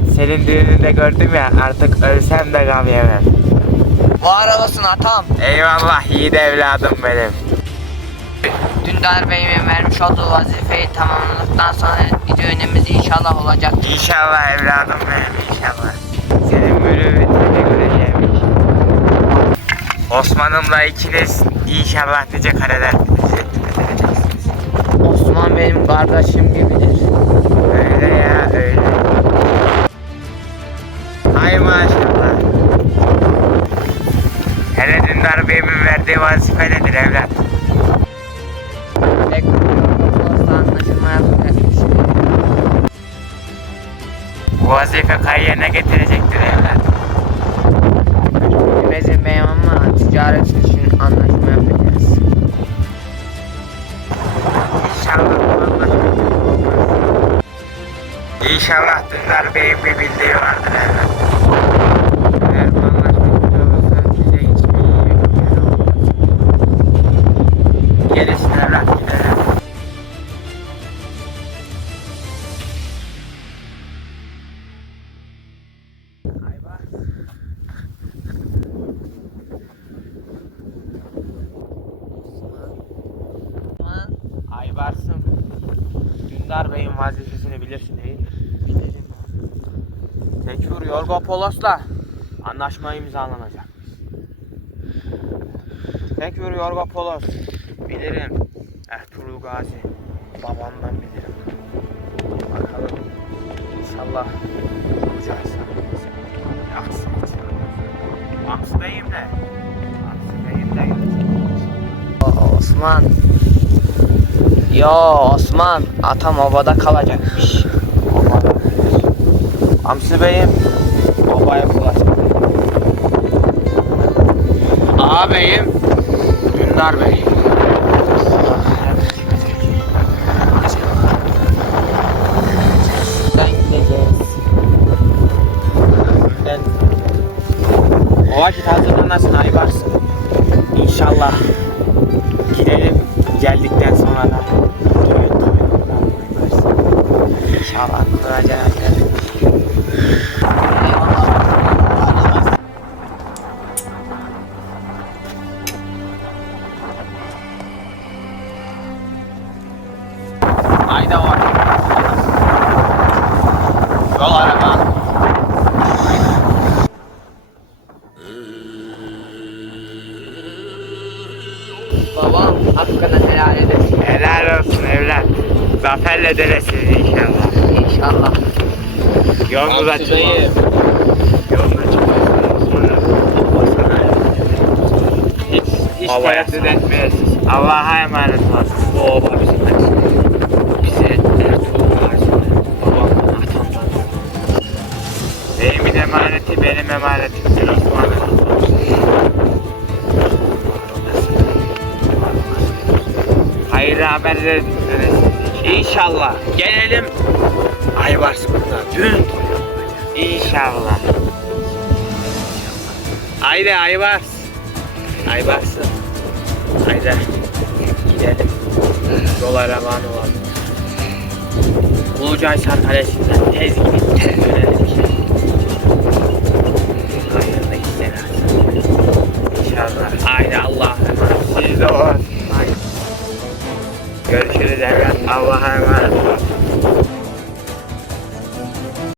evlat senin düğününde gördüm ya artık ölsem de gam yemem. Var olasın atam. Eyvallah yiğit evladım benim. Dündar Bey'in vermiş olduğu vazifeyi tamamladıktan sonra düğünümüz inşallah olacak. İnşallah evladım benim inşallah. Senin mürüvvetini göreceğim inşallah. Osman'ımla ikiniz inşallah nice kareler. Osman benim kardeşim gibidir. Öyle ya öyle. Vazife nedir evlat? Pek. Bu vazife kay yerine getirecektir evlat. Bizim beyim ama ticaret için anlaşma yapacağız. İnşallah bu anlaşma olmaz. İnşallah Dündar Bey'in bir Gerisini evlat gidelim. Osman Aybars'ım. Dündar Bey'in vazifesini bilirsin değil mi? bilirim. Tekfur Yorgo Polos'la anlaşma imzalanacak. Tekfur Yorgo Polos. Bilirim. Ertuğrul Gazi. Babamdan bilirim. Bakalım. İnşallah olacağız. Aksi hiç. Aksdayım da. Aksdayım da. Osman. Yo Osman atam obada kalacakmış. Hamsi Bey'im babaya bulaştı. Ağabeyim Dündar Bey. Vakit hazırlanasın Aybarsın. İnşallah gidelim geldikten sonra da. İnşallah kuracağız. Hayda var. Yol araba. Babam hakkını helal edesin. Helal olsun evlat. Zaferle delesiniz inşallah. İnşallah. Yolunuz açık olsun. Yolunuz açık olsun. Hiç, hiç tereddüt etmeyesin. Allah'a emanet olsun. Bu oba bizim Bize Ertuğrul Gazi. Babamdan atamdan. Beyimin emaneti benim emanetimdir Osman'ım. Hayırlı haberler dileriz. İnşallah. Gelelim. Ayvars'ımızda düğün. İnşallah. Haydi Ayvars. Ayvars'ım. Haydi. Gidelim. Yola revan olalım. Ulucaysar Kalesi'nden tez gidip tez dönelim. Hayırlı işler. İnşallah. Haydi Allah'a emanet. Siz de แล้วกันเอาไว้ให้มา